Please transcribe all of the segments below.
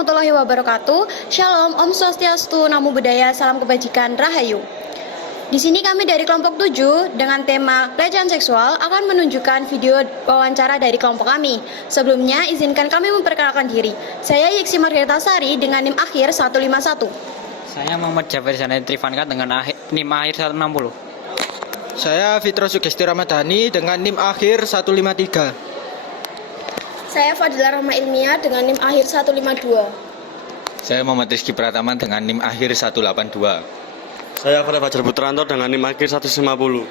warahmatullahi wabarakatuh. Shalom, Om Swastiastu, Namo Buddhaya, Salam Kebajikan, Rahayu. Di sini kami dari kelompok 7 dengan tema pelecehan seksual akan menunjukkan video wawancara dari kelompok kami. Sebelumnya, izinkan kami memperkenalkan diri. Saya Yeksi Margareta Sari dengan NIM akhir 151. Saya Muhammad Jafar Zanadi Trivanka dengan NIM akhir 160. Saya Fitro Sugesti Ramadhani dengan NIM akhir 153. Saya Fadilah Rahma Ilmiah dengan NIM akhir 152. Saya Muhammad Rizky Pratama dengan NIM akhir 182. Saya Fajar Fajar Putranto dengan NIM akhir 150.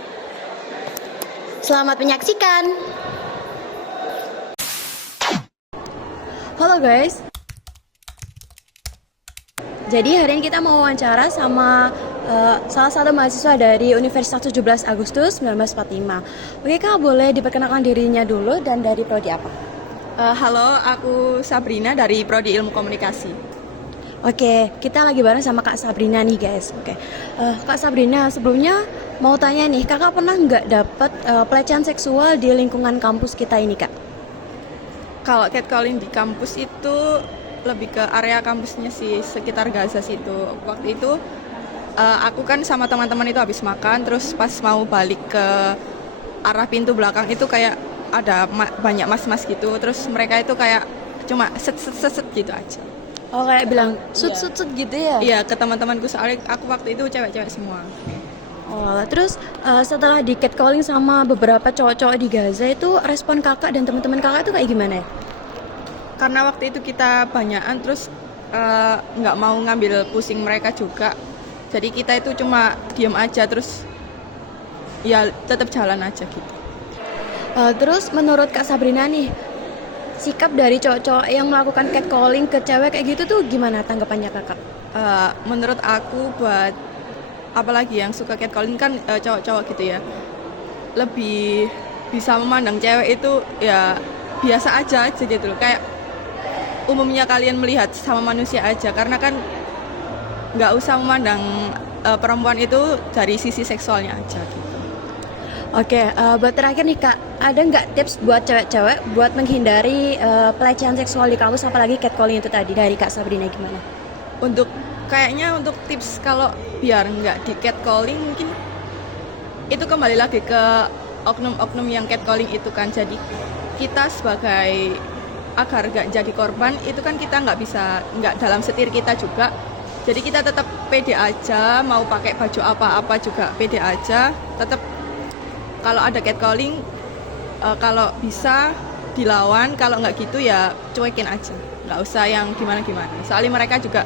Selamat menyaksikan. Halo guys. Jadi hari ini kita mau wawancara sama salah satu mahasiswa dari Universitas 17 Agustus 1945. Oke Kak, boleh diperkenalkan dirinya dulu dan dari prodi apa? Halo, aku Sabrina dari Prodi Ilmu Komunikasi. Oke, kita lagi bareng sama Kak Sabrina nih guys. Oke, Kak Sabrina, sebelumnya mau tanya nih, kakak pernah nggak dapat pelecehan seksual di lingkungan kampus kita ini Kak? Kalau catcalling di kampus itu lebih ke area kampusnya sih, sekitar Gaza situ. Waktu itu aku kan sama teman-teman itu habis makan, terus pas mau balik ke arah pintu belakang itu kayak ada banyak mas-mas gitu, terus mereka itu kayak cuma set gitu aja. Oh, kayak bilang sut gitu ya? Iya, ke teman-temanku, soalnya aku waktu itu cewek-cewek semua. Oh, terus setelah di catcalling sama beberapa cowok-cowok di Gaza itu respon kakak dan teman-teman kakak itu kayak gimana ya? Karena waktu itu kita banyakan, terus nggak mau ngambil pusing mereka juga, jadi kita itu cuma diem aja, terus ya tetap jalan aja gitu. Terus menurut Kak Sabrina nih, sikap dari cowok-cowok yang melakukan catcalling ke cewek kayak gitu tuh gimana tanggapannya kakak? Menurut aku, buat apalagi yang suka catcalling kan cowok-cowok gitu ya, lebih bisa memandang cewek itu ya biasa aja gitu loh, kayak umumnya kalian melihat sama manusia aja, karena kan nggak usah memandang perempuan itu dari sisi seksualnya aja gitu. Oke, buat terakhir nih Kak, ada nggak tips buat cewek-cewek buat menghindari pelecehan seksual di kampus, apalagi catcalling itu tadi, dari Kak Sabrina gimana? Untuk tips kalau biar nggak di catcalling, mungkin itu kembali lagi ke oknum-oknum yang catcalling itu kan. Jadi kita sebagai, agar nggak jadi korban itu kan kita nggak dalam setir kita juga. Jadi kita tetap pede aja, mau pakai baju apa-apa juga pede aja. Tetap kalau ada catcalling, kalau bisa dilawan, kalau nggak gitu ya cuekin aja, nggak usah yang gimana-gimana. Soalnya mereka juga,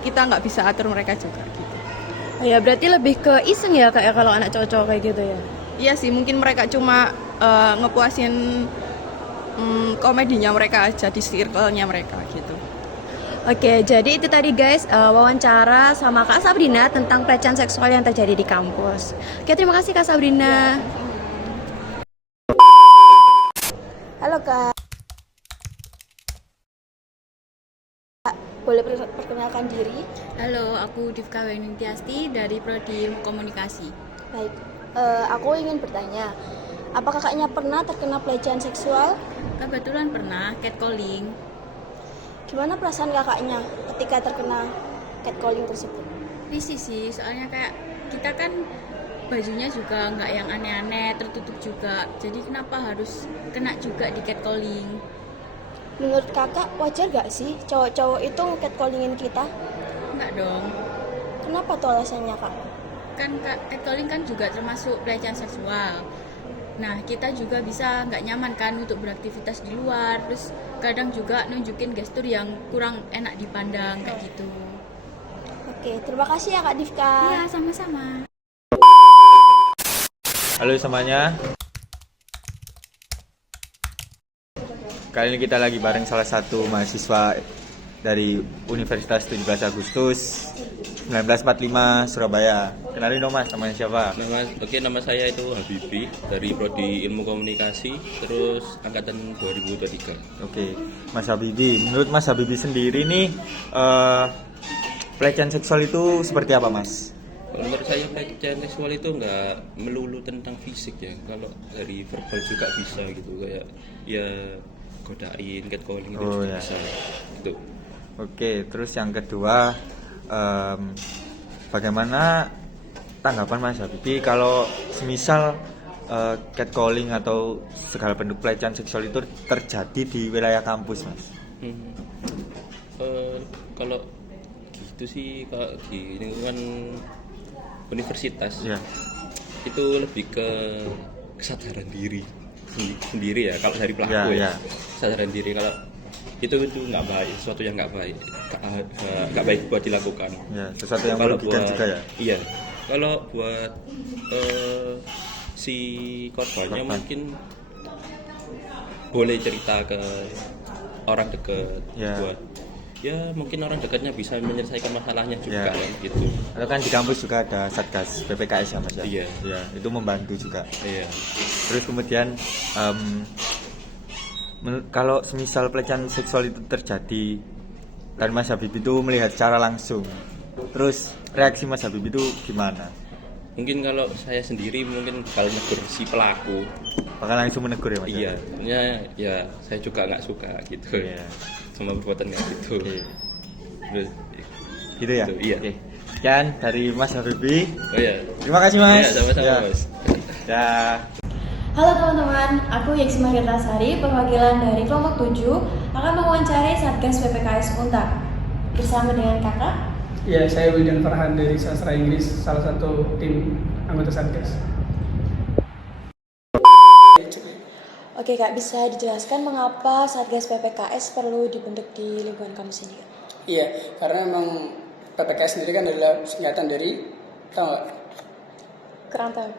kita nggak bisa atur mereka juga gitu. Oh ya, berarti lebih ke iseng ya Kak ya kalau anak cowok-cowok kayak gitu ya? Iya sih, mungkin mereka cuma ngepuasin komedinya mereka aja di circle-nya mereka gitu. Oke, jadi itu tadi guys wawancara sama Kak Sabrina tentang pelecehan seksual yang terjadi di kampus. Oke, terima kasih Kak Sabrina. Halo Kak. Boleh perkenalkan diri? Halo, aku Divka Wenintiasti dari Prodi Ilmu Komunikasi. Baik, aku ingin bertanya, apa kakaknya pernah terkena pelecehan seksual? Kebetulan pernah catcalling. Gimana perasaan kakaknya ketika terkena catcalling tersebut? Risih sih, soalnya kayak kita kan bajunya juga nggak yang aneh-aneh, tertutup juga. Jadi kenapa harus kena juga di catcalling? Menurut kakak wajar gak sih cowok-cowok itu nge-catcallingin kita? Enggak dong. Kenapa tuh alasannya kak? Kan catcalling kan juga termasuk pelecehan seksual. Nah, kita juga bisa nggak nyaman kan untuk beraktivitas di luar, terus kadang juga nunjukin gestur yang kurang enak dipandang kayak gitu. Oke, terima kasih ya Kak Divka. Iya, sama-sama. Halo semuanya. Kali ini kita lagi bareng salah satu mahasiswa dari Universitas 17 Agustus 1945 Surabaya. Kenalin dong Mas, namanya siapa? Nama saya itu Habibi dari Prodi Ilmu Komunikasi, terus angkatan 2023. Oke, Mas Habibi. Menurut Mas Habibi sendiri nih, pelecehan seksual itu seperti apa Mas? Kalau menurut saya pelecehan seksual itu nggak melulu tentang fisik ya. Kalau dari verbal juga bisa gitu, kayak ya godain, catcalling itu Oh, juga ya. bisa. Gitu. Oke, terus yang kedua, bagaimana tanggapan Mas Habibie kalau semisal catcalling atau segala bentuk pelecehan seksual itu terjadi di wilayah kampus, Mas? Hmm. Kalau gitu sih, kalau di lingkungan universitas Ya. itu lebih ke kesadaran diri sendiri ya, kalau dari pelaku Ya, ya. kesadaran diri kalau itu nggak baik, sesuatu yang nggak baik, nggak baik buat dilakukan. Ya, sesuatu yang Kalau merugikan buat- juga ya. Iya, kalau buat si korbannya Korban. mungkin boleh cerita ke orang dekat, Ya. buat ya mungkin orang dekatnya bisa menyelesaikan masalahnya juga Ya. kan, gitu. Atau kan di kampus juga ada Satgas PPKS ya, Mas ya? Iya. Ya, itu membantu juga. Iya. Terus kemudian kalau semisal pelecehan seksual itu terjadi dan Mas Habibie itu melihat secara langsung, terus reaksi Mas Habibie itu gimana? Mungkin kalau saya sendiri mungkin bakal negur si pelaku. Bakal langsung menegur ya Mas? Iya, ya saya juga nggak suka gitu. Iya. Sama perbuatan kayak gitu. Oke. Terus, Gitu ya? Gitu, iya. Oke. Sekian dari Mas Habibie. oh ya. Terima kasih Mas. Iya, sama-sama Ya. Mas. Ya. Halo teman-teman, aku Yeksi Mahirtasari, perwakilan dari kelompok 7 akan mewawancari Satgas PPKS Untar. Bersama dengan kakak. Ya, saya Wildan Farhan dari Sastra Inggris, salah satu tim anggota Satgas. Oke kak, bisa dijelaskan mengapa Satgas PPKS perlu dibentuk di lingkungan kampus ini? Iya, karena memang PPKS sendiri kan adalah singkatan dari, tahu nggak? Kurang tahu.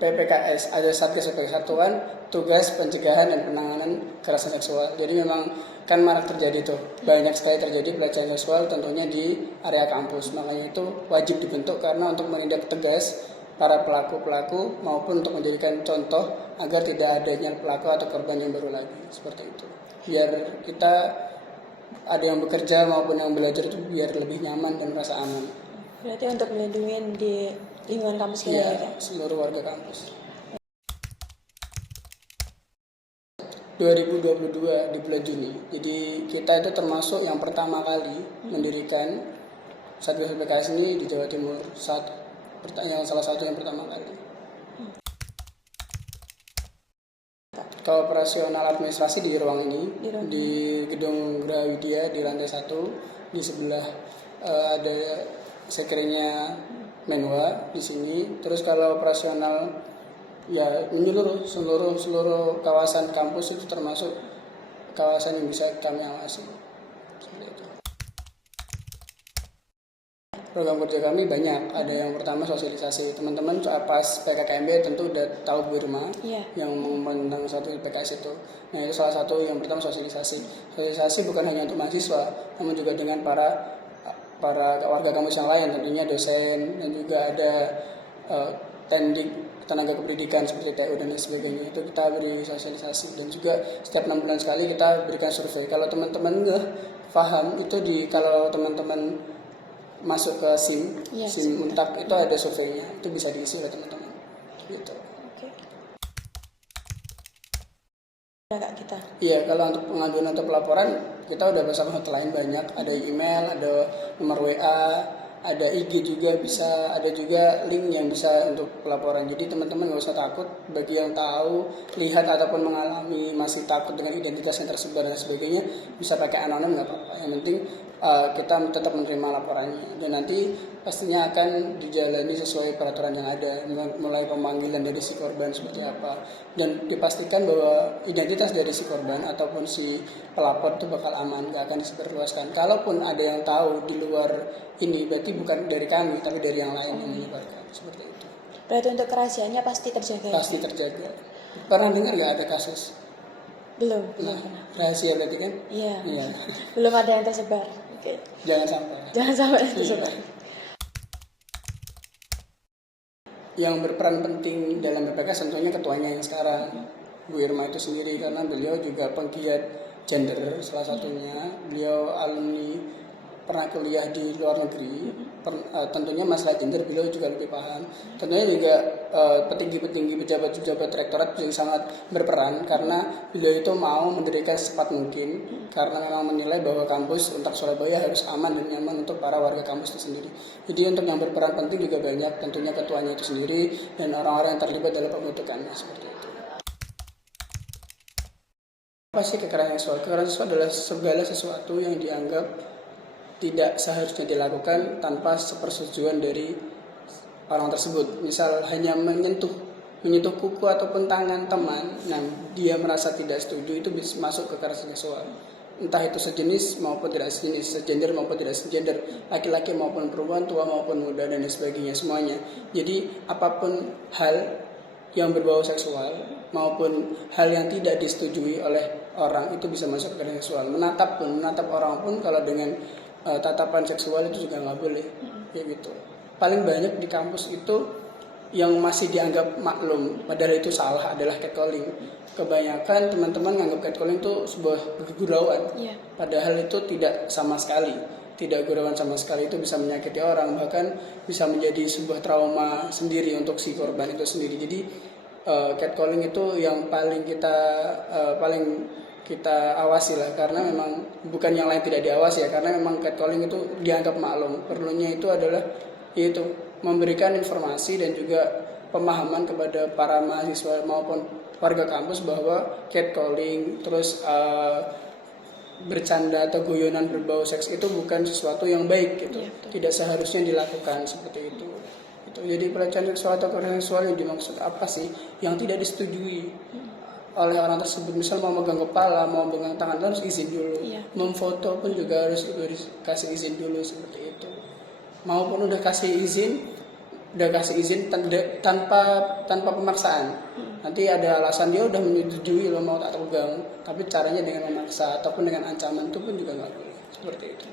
PPKS, ada Satgas sebagai satuan tugas pencegahan dan penanganan kekerasan seksual. Jadi memang kan marak terjadi tuh, banyak sekali terjadi pelecehan seksual tentunya di area kampus. Makanya itu wajib dibentuk karena untuk menindak tegas para pelaku-pelaku maupun untuk menjadikan contoh agar tidak adanya pelaku atau korban yang baru lagi, seperti itu. Biar kita ada yang bekerja maupun yang belajar itu biar lebih nyaman dan merasa aman. Berarti untuk melindungi di lingkungan kampus kita ya Iya, kak? seluruh warga kampus. 2022 di bulan Juni. Jadi kita itu termasuk yang pertama kali mendirikan Satgas PPKS ini di Jawa Timur. Salah satu yang pertama kali. Kalau operasional administrasi di ruang ini, di gedung Grahawidya di lantai 1, di sebelah ada sekretariatnya Menwa di sini. Terus kalau operasional ya menyeluruh seluruh kawasan kampus itu termasuk kawasan yang bisa kami awasi. Seperti itu. Program kerja kami banyak. Ada yang pertama sosialisasi. Teman-teman pas PKKMB tentu udah tahu Bu Irma yang tentang satu PKS itu. Nah itu salah satu yang pertama sosialisasi. Sosialisasi bukan hanya untuk mahasiswa, namun juga dengan para warga kampus yang lain, tentunya dosen dan juga ada tendik tenaga kependidikan seperti TU dan lain sebagainya. Itu kita beri sosialisasi dan juga setiap 6 bulan sekali kita berikan survei. Kalau teman-teman nggak paham itu kalau teman-teman masuk ke SIM Untak itu ada surveinya, itu bisa diisi oleh teman-teman. Gitu. Kak kita. Iya, kalau untuk pengaduan atau pelaporan kita udah bersama hotline banyak, ada email, ada nomor WA, ada IG juga bisa, ada juga link yang bisa untuk pelaporan. Jadi teman-teman nggak usah takut. Bagi yang tahu, lihat ataupun mengalami masih takut dengan identitas yang tersebar dan sebagainya, bisa pakai anonim nggak apa-apa. Yang penting kita tetap menerima laporannya dan nanti pastinya akan dijalani sesuai peraturan yang ada, mulai pemanggilan dari si korban seperti apa dan dipastikan bahwa identitas dari si korban ataupun si pelapor itu bakal aman, nggak akan disebarluaskan. Kalaupun ada yang tahu di luar ini berarti bukan dari kami tapi dari yang lain yang menyebarkan, seperti itu. Berarti untuk kerahasiaannya pasti terjaga. Pasti terjaga. Pernah dengar nggak ada kasus? Belum Nah, pernah. rahasia berarti kan? Iya. Belum ada yang tersebar. Oke. Jangan sampai. Jangan sampai tersebar. Yang berperan penting dalam BPKS tentunya ketuanya yang sekarang, Bu Irma itu sendiri, karena beliau juga penggiat gender salah satunya. Beliau alumni pernah kuliah di luar negeri, tentunya masalah gender beliau juga lebih paham. Tentunya juga petinggi-petinggi pejabat-pejabat rektorat juga sangat berperan karena beliau itu mau mendirikan secepat mungkin karena memang menilai bahwa kampus Untak Surabaya harus aman dan nyaman untuk para warga kampus itu sendiri. Jadi untuk yang berperan penting juga banyak, tentunya ketuanya itu sendiri dan orang-orang yang terlibat dalam pembentukannya seperti itu. Apa sih kekerasan seksual? Kekerasan seksual adalah segala sesuatu yang dianggap tidak seharusnya dilakukan tanpa sepersetujuan dari orang tersebut. Misal hanya menyentuh kuku ataupun tangan teman, nah dia merasa tidak setuju, itu bisa masuk kekerasan seksual. Entah itu sejenis maupun tidak sejenis, segender maupun tidak segender, laki-laki maupun perempuan, tua maupun muda dan sebagainya semuanya. Jadi apapun hal yang berbau seksual maupun hal yang tidak disetujui oleh orang itu bisa masuk ke kekerasan seksual. Menatap orang pun kalau dengan tatapan seksual itu juga nggak boleh, kayak gitu. Paling banyak di kampus itu yang masih dianggap maklum, padahal itu salah, adalah catcalling. Kebanyakan teman-teman menganggap catcalling itu sebuah gurauan, padahal itu tidak sama sekali. Tidak gurauan sama sekali, itu bisa menyakiti orang, bahkan bisa menjadi sebuah trauma sendiri untuk si korban itu sendiri. Jadi catcalling itu yang paling kita awasi lah, karena memang bukan yang lain tidak diawasi ya, karena memang catcalling itu dianggap maklum. Perlunya itu adalah yaitu memberikan informasi dan juga pemahaman kepada para mahasiswa maupun warga kampus bahwa catcalling terus bercanda atau guyonan berbau seks itu bukan sesuatu yang baik gitu. Tidak seharusnya dilakukan seperti itu. Jadi pelecehan seksual atau kekerasan seksual yang dimaksud apa sih? Yang tidak disetujui oleh orang tersebut. Misal mau megang kepala, mau megang tangan harus izin dulu. Memfoto pun juga harus kasih izin dulu seperti itu. Maupun udah kasih izin tanpa pemaksaan. Nanti ada alasan dia udah menyetujui lo mau tak pegang, tapi caranya dengan memaksa ataupun dengan ancaman itu pun juga nggak boleh seperti itu.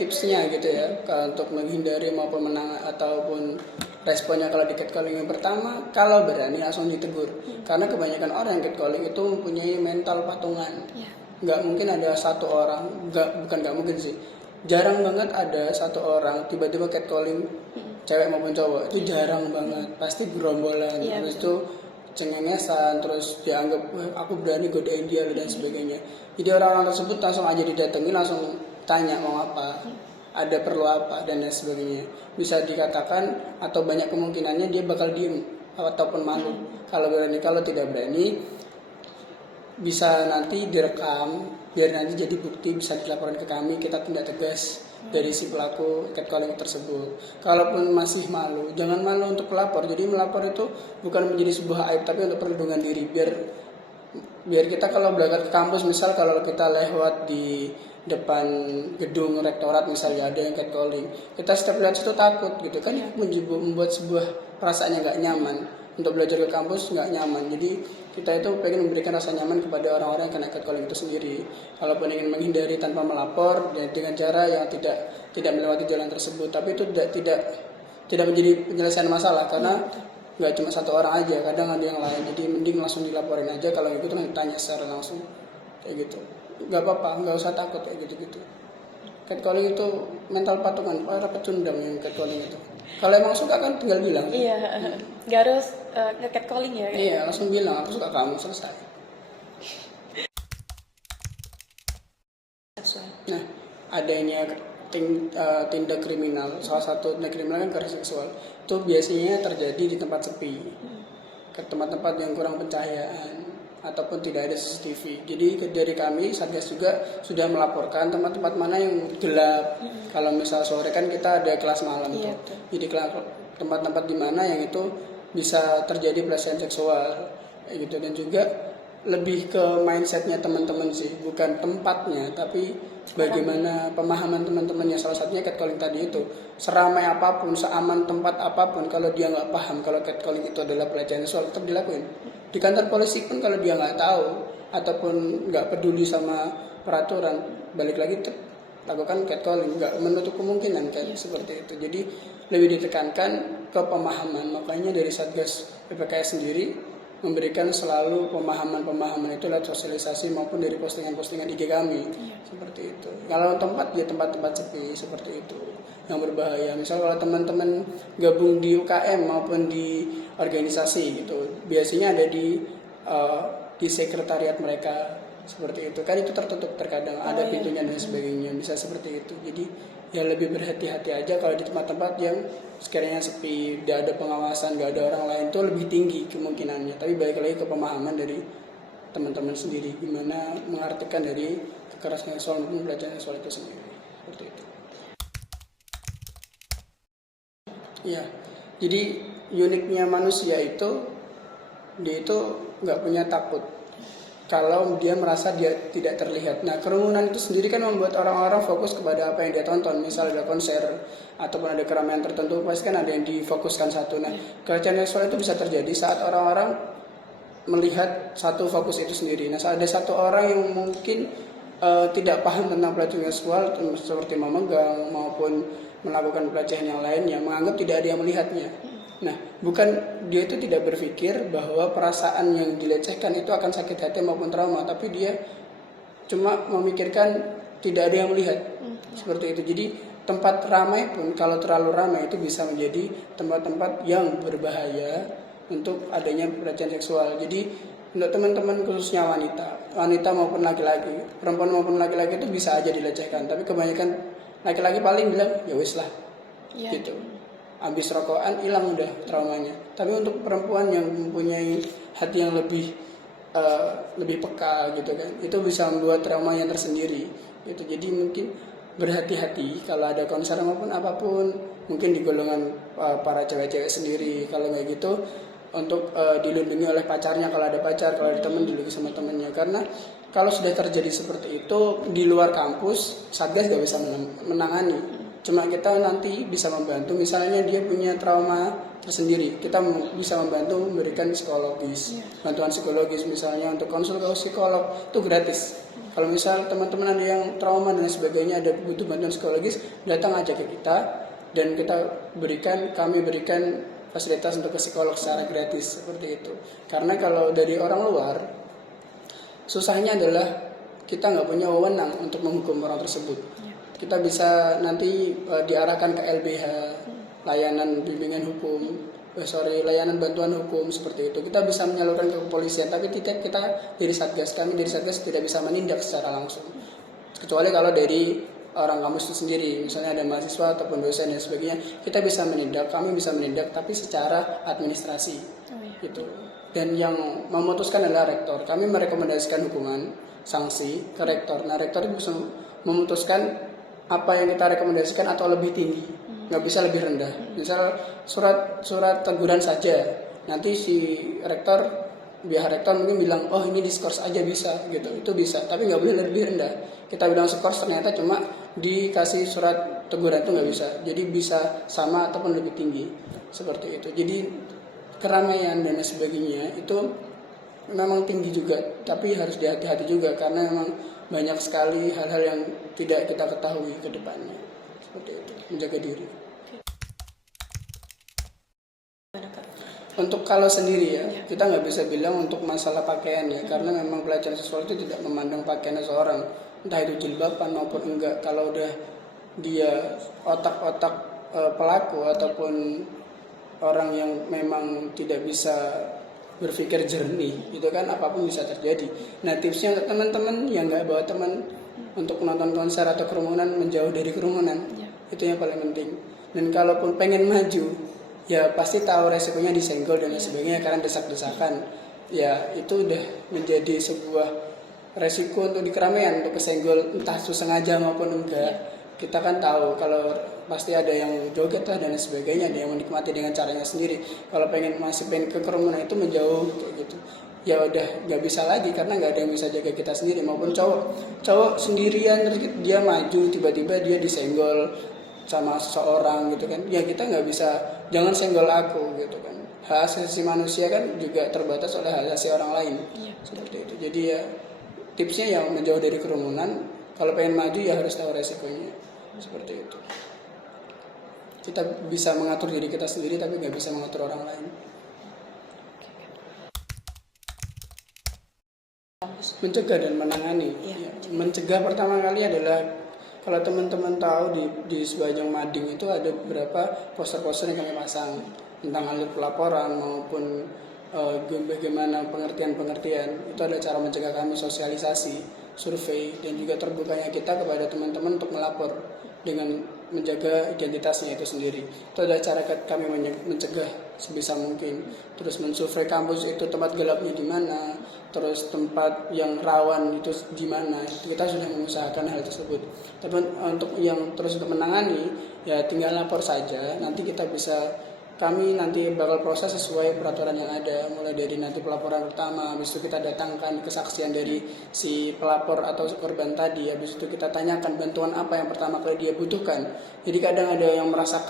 Tipsnya gitu ya, untuk menghindari maupun ataupun responnya kalau di catcalling, yang pertama kalau berani langsung ditegur, karena kebanyakan orang yang catcalling itu mempunyai mental patungan. Nggak mungkin ada satu orang, bukan nggak mungkin sih, jarang banget ada satu orang tiba-tiba catcalling cewek maupun cowok, itu jarang banget, pasti gerombolan, terus itu cengengesan, terus dianggap aku berani godain dia dan sebagainya. Jadi orang-orang tersebut langsung aja didatangi, langsung tanya mau apa, ada perlu apa dan lain sebagainya. Bisa dikatakan atau banyak kemungkinannya dia bakal diem ataupun malu. Kalau berani, kalau tidak berani bisa nanti direkam, biar nanti jadi bukti, bisa dilaporkan ke kami, kita tindak tegas dari si pelaku catcalling tersebut. Kalaupun masih malu, jangan malu untuk melapor. Jadi melapor itu bukan menjadi sebuah aib, tapi untuk perlindungan diri, biar kita kalau berangkat ke kampus, misal kalau kita lewat di depan gedung rektorat misalnya ada yang catcalling, kita setiap lihat situ takut gitu kan, membuat sebuah perasaannya nggak nyaman. Untuk belajar ke kampus nggak nyaman, jadi kita itu pengen memberikan rasa nyaman kepada orang-orang yang kena catcalling itu sendiri. Kalaupun ingin menghindari tanpa melapor, ya dengan cara yang tidak melewati jalan tersebut, tapi itu tidak menjadi penyelesaian masalah, karena nggak cuma satu orang aja, kadang ada yang lain. Jadi mending langsung dilaporin aja, kalau gitu tanya secara langsung kayak gitu. Nggak apa-apa, nggak usah takut kayak gitu-gitu. Catcalling itu mental patungan, para pecundang yang catcalling itu. Kalau emang suka kan tinggal bilang. Iya, nggak harus catcalling ya. Iya, langsung bilang aku suka kamu, selesai. Nah, adanya tindak kriminal, salah satu tindak kriminal kan kekerasan seksual, itu biasanya terjadi di tempat sepi, ke tempat-tempat yang kurang pencahayaan ataupun tidak ada CCTV. Jadi dari kami Satgas juga sudah melaporkan tempat-tempat mana yang gelap. Kalau misal sore kan kita ada kelas malam tuh. Jadi tempat-tempat di mana yang itu bisa terjadi pelecehan seksual gitu. Dan juga lebih ke mindsetnya teman-teman sih, bukan tempatnya, tapi bagaimana pemahaman teman-temannya. Salah satunya catcalling tadi itu, seramai apapun, seaman tempat apapun, kalau dia nggak paham kalau catcalling itu adalah pelecehan seksual, tetap dilakuin. Di kantor polisi pun kalau dia nggak tahu ataupun nggak peduli sama peraturan, balik lagi lakukan catcalling, nggak menutup kemungkinan kan seperti itu. Jadi lebih ditekankan ke pemahaman. Makanya dari Satgas PPKS sendiri memberikan selalu pemahaman-pemahaman itu lewat sosialisasi maupun dari postingan-postingan IG kami. Seperti itu. Kalau tempat ya tempat-tempat sepi seperti itu yang berbahaya. Misal kalau teman-teman gabung di UKM maupun di organisasi gitu, biasanya ada di sekretariat mereka seperti itu. Kan itu tertutup terkadang ada pintunya dan sebagainya, bisa seperti itu. Jadi ya lebih berhati-hati aja kalau di tempat-tempat yang sekiranya sepi, tidak ada pengawasan, nggak ada orang lain, itu lebih tinggi kemungkinannya. Tapi balik lagi ke pemahaman dari teman-teman sendiri, gimana mengartikan dari kekerasan seksual maupun pelecehan seksual itu sendiri. Seperti itu. Ya, jadi uniknya manusia itu, dia itu nggak punya takut kalau dia merasa dia tidak terlihat. Nah, kerumunan itu sendiri kan membuat orang-orang fokus kepada apa yang dia tonton. Misal ada konser ataupun ada keramaian tertentu, pasti kan ada yang difokuskan satu. Nah, pelecehan seksual itu bisa terjadi saat orang-orang melihat satu fokus itu sendiri. Nah, ada satu orang yang mungkin tidak paham tentang pelecehan seksual seperti memegang maupun melakukan pelecehan yang lain yang menganggap tidak ada yang melihatnya. Nah, bukan dia itu tidak berpikir bahwa perasaan yang dilecehkan itu akan sakit hati maupun trauma, tapi dia cuma memikirkan tidak ada yang melihat. Seperti itu. Jadi tempat ramai pun kalau terlalu ramai itu bisa menjadi tempat-tempat yang berbahaya untuk adanya pelecehan seksual. Jadi untuk teman-teman khususnya wanita maupun laki-laki, perempuan maupun laki-laki itu bisa aja dilecehkan, tapi kebanyakan laki-laki paling bilang ya wis lah, gitu. Habis rokokan hilang udah traumanya. Tapi untuk perempuan yang mempunyai hati yang lebih peka gitu kan, itu bisa membuat trauma yang tersendiri gitu. Jadi mungkin berhati-hati kalau ada konser maupun apapun, mungkin di golongan para cewek-cewek sendiri kalau kayak gitu, untuk dilindungi oleh pacarnya kalau ada pacar, kalau ada teman dilindungi sama temannya. Karena kalau sudah terjadi seperti itu di luar kampus, Satgas gak bisa menangani. Cuma kita nanti bisa membantu, misalnya dia punya trauma tersendiri, kita bisa membantu memberikan psikologis, bantuan psikologis misalnya untuk konsul ke psikolog, itu gratis. Kalau misal teman-teman ada yang trauma dan sebagainya, ada butuh bantuan psikologis, datang aja ke kita dan kami berikan fasilitas untuk ke psikolog secara gratis, seperti itu. Karena kalau dari orang luar, susahnya adalah kita nggak punya wewenang untuk menghukum orang tersebut. Kita bisa nanti diarahkan ke LBH, layanan bimbingan hukum, layanan bantuan hukum seperti itu. Kita bisa menyalurkan ke kepolisian, tapi kita dari Satgas, kami dari Satgas tidak bisa menindak secara langsung. Kecuali kalau dari orang kampus itu sendiri, misalnya ada mahasiswa ataupun dosen dan sebagainya, kita bisa menindak, kami bisa menindak, tapi secara administrasi, gitu. Dan yang memutuskan adalah rektor. Kami merekomendasikan hukuman, sanksi ke rektor. Nah, rektor itu bisa memutuskan apa yang kita rekomendasikan atau lebih tinggi, nggak bisa lebih rendah. Misal surat teguran saja, nanti si pihak rektor mungkin bilang, oh ini diskors aja bisa, gitu, itu bisa, tapi nggak boleh lebih rendah. Kita bilang skors, ternyata cuma dikasih surat teguran, itu nggak bisa. Jadi bisa sama ataupun lebih tinggi, seperti itu. Jadi keramaian dan sebagainya itu memang tinggi juga, tapi harus hati-hati juga karena memang banyak sekali hal-hal yang tidak kita ketahui ke depannya. Seperti itu, menjaga diri. Untuk kalau sendiri ya, kita nggak bisa bilang untuk masalah pakaian ya, karena memang pelecehan seksual itu tidak memandang pakaian seseorang, entah itu jilbaban maupun enggak. Kalau udah dia otak-otak pelaku ataupun orang yang memang tidak bisa berpikir jernih, itu kan apapun bisa terjadi. Nah, tipsnya untuk teman-teman yang nggak bawa teman untuk nonton konser atau kerumunan, menjauh dari kerumunan, itu yang paling penting. Dan kalaupun pengen maju, ya pasti tahu resikonya disenggol dan sebagainya karena desak-desakan. Ya itu udah menjadi sebuah resiko untuk di keramaian, untuk kesenggol entah sengaja maupun enggak. Kita kan tahu kalau pasti ada yang joget lah dan sebagainya, ada yang menikmati dengan caranya sendiri. Kalau masih pengen ke kerumunan itu menjauh gitu. Ya udah nggak bisa lagi karena nggak ada yang bisa jaga kita sendiri. Maupun cowok sendirian dia maju tiba-tiba dia disenggol sama seseorang gitu kan. Ya kita nggak bisa, jangan senggol aku gitu kan. Hak asasi manusia kan juga terbatas oleh hak asasi orang lain. Seperti itu. Jadi ya tipsnya ya menjauh dari kerumunan. Kalau pengen maju ya harus tahu resikonya. Seperti itu. Kita bisa mengatur diri kita sendiri tapi nggak bisa mengatur orang lain. mencegah dan menangani. Ya, mencegah pertama kali adalah kalau teman-teman tahu di sepanjang mading itu ada beberapa poster-poster yang kami pasang tentang alur pelaporan maupun bagaimana pengertian-pengertian. Itu adalah cara mencegah kami sosialisasi, survei, dan juga terbukanya kita kepada teman-teman untuk melapor dengan menjaga identitasnya itu sendiri. Itu adalah cara kami mencegah sebisa mungkin. Terus mensurvei kampus itu tempat gelapnya di mana, terus tempat yang rawan itu di mana. Kita sudah mengusahakan hal tersebut. Tapi untuk menangani ya tinggal lapor saja. Nanti kami nanti bakal proses sesuai peraturan yang ada, mulai dari nanti pelaporan pertama, habis itu kita datangkan kesaksian dari si pelapor atau korban tadi, habis itu kita tanyakan bantuan apa yang pertama kali dia butuhkan. Jadi kadang ada yang merasa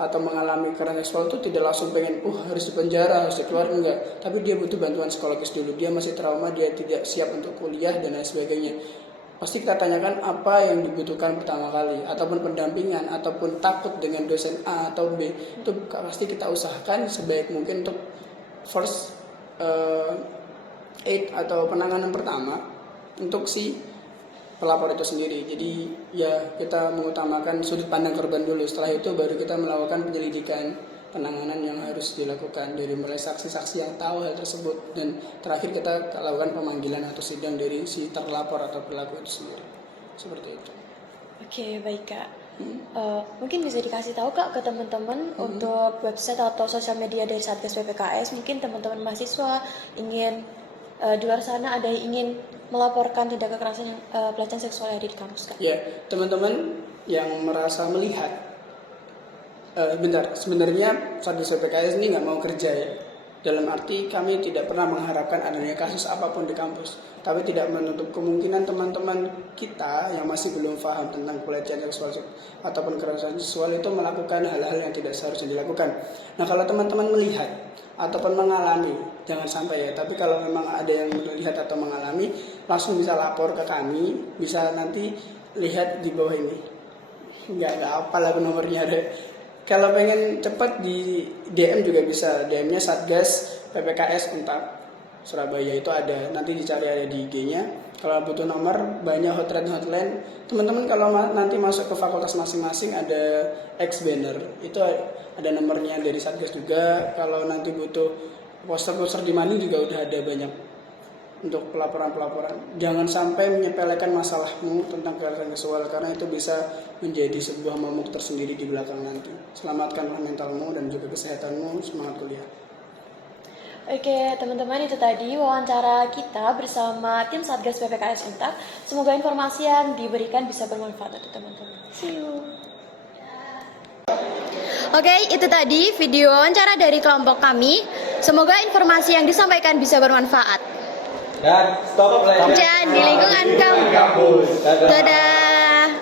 atau mengalami kekerasan seksual itu tidak langsung pengen harus dipenjara, harus dikeluar, enggak, tapi dia butuh bantuan psikologis dulu, dia masih trauma, dia tidak siap untuk kuliah dan lain sebagainya. Pasti kita tanyakan apa yang dibutuhkan pertama kali, ataupun pendampingan, ataupun takut dengan dosen A atau B, itu pasti kita usahakan sebaik mungkin untuk first aid atau penanganan pertama untuk si pelapor itu sendiri. Jadi ya kita mengutamakan sudut pandang korban dulu, setelah itu baru kita melakukan penyelidikan, penanganan yang harus dilakukan dari mulai saksi-saksi yang tahu hal tersebut, dan terakhir kita lakukan pemanggilan atau sidang dari si terlapor atau pelaku itu sendiri. Seperti itu. Oke, baik Kak. Mungkin bisa dikasih tahu Kak ke teman-teman untuk website atau sosial media dari Satgas PPKS. Mungkin teman-teman mahasiswa ingin di luar sana ada yang ingin melaporkan tindak kekerasan pelecehan seksual yang ada di kampus Kak. Ya, teman-teman yang merasa melihat sebenarnya Satgas PPKS ini nggak mau kerja ya. Dalam arti kami tidak pernah mengharapkan adanya kasus apapun di kampus, tapi tidak menutup kemungkinan teman-teman kita yang masih belum paham tentang pelecehan seksual ataupun kekerasan seksual itu melakukan hal-hal yang tidak seharusnya dilakukan. Nah, kalau teman-teman melihat ataupun mengalami, jangan sampai ya, tapi kalau memang ada yang melihat atau mengalami, langsung bisa lapor ke kami, bisa nanti lihat di bawah ini. Nggak apa lah nomornya ada. Kalau pengen cepat di DM juga bisa, DM-nya Satgas PPKS Untak Surabaya itu ada, nanti dicari ada di IG-nya. Kalau butuh nomor, banyak hotline. Teman-teman kalau nanti masuk ke fakultas masing-masing ada X banner, itu ada nomornya dari Satgas juga. Kalau nanti butuh poster-poster di mana juga udah ada banyak untuk pelaporan-pelaporan. Jangan sampai menyepelekan masalahmu tentang kekerasan seksual, karena itu bisa menjadi sebuah momok tersendiri di belakang nanti. Selamatkanlah mentalmu dan juga kesehatanmu, semangat kuliah. Oke, teman-teman, itu tadi wawancara kita bersama tim Satgas PPKS Untak. Semoga informasi yang diberikan bisa bermanfaat untuk teman-teman. See you. Oke, itu tadi video wawancara dari kelompok kami. Semoga informasi yang disampaikan bisa bermanfaat. Dan stop Jangan di lingkungan kampus. Dadah.